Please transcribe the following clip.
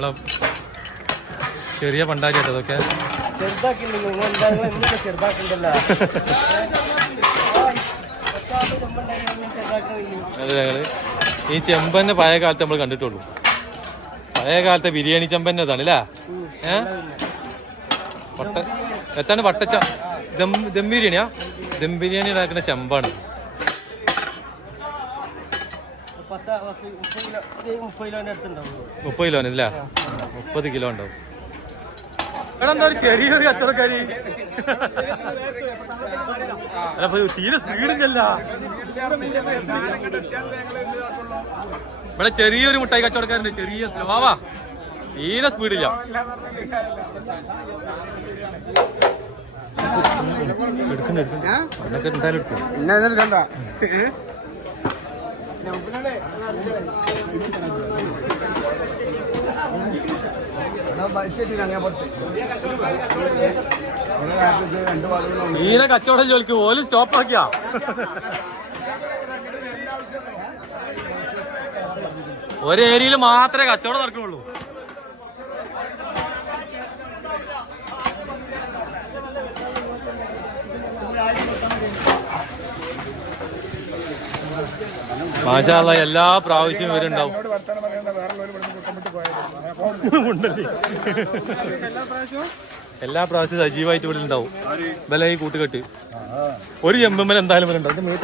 നമ്മളെ ചെറിയ പണ്ടാരിയാട്ടോ അതൊക്കെ ഈ ചെമ്പന്നെ പഴയ കാലത്ത് നമ്മൾ കണ്ടിട്ടുള്ളൂ. പഴയ കാലത്തെ ബിരിയാണി ചെമ്പന്നെ അതാണ് അല്ലേ? ഏഹ് വട്ട എത്താണ് വട്ടച്ച ദം ദം ബിരിയാണിയാ? ദം ബിരിയാണി ഉണ്ടാക്കുന്ന ചെമ്പാണ്. പത്ത് മുപ്പത് കിലോ മുപ്പത് കിലോ അല്ലേ മുപ്പത് കിലോ ഉണ്ടാവും. എടാ എന്താ ഒരു ചെറിയൊരു കച്ചവടക്കാരി? അല്ല, അപ്പൊ തീരെ സ്പീഡില്ലല്ല ഇവിടെ ചെറിയൊരു മുട്ടായി കച്ചവടക്കാരുണ്ട് ചെറിയ സ്ലോവാ തീരെ സ്പീഡില്ല എടുക്കണ്ട എടുക്കണ്ട. എന്തായാലും എടുക്കും. തീരെ കച്ചവടം ജോലിക്ക് ഓൽ സ്റ്റോപ്പ് ആക്കിയാ. ഒരു ഏരിയയിൽ മാത്രമേ കച്ചവടം നടക്കുന്നുള്ളൂ. മാഷാള്ള എല്ലാ പ്രാവശ്യവും ഇവരുണ്ടാവും? എല്ലാ പ്രാവശ്യവും സജീവമായിട്ട് ഇവിടെ ഉണ്ടാവും. വില ഈ കൂട്ടുകെട്ട്. ഒരു എം എം എൽ എന്തായാലും ഇവിടെ ഉണ്ടാവും.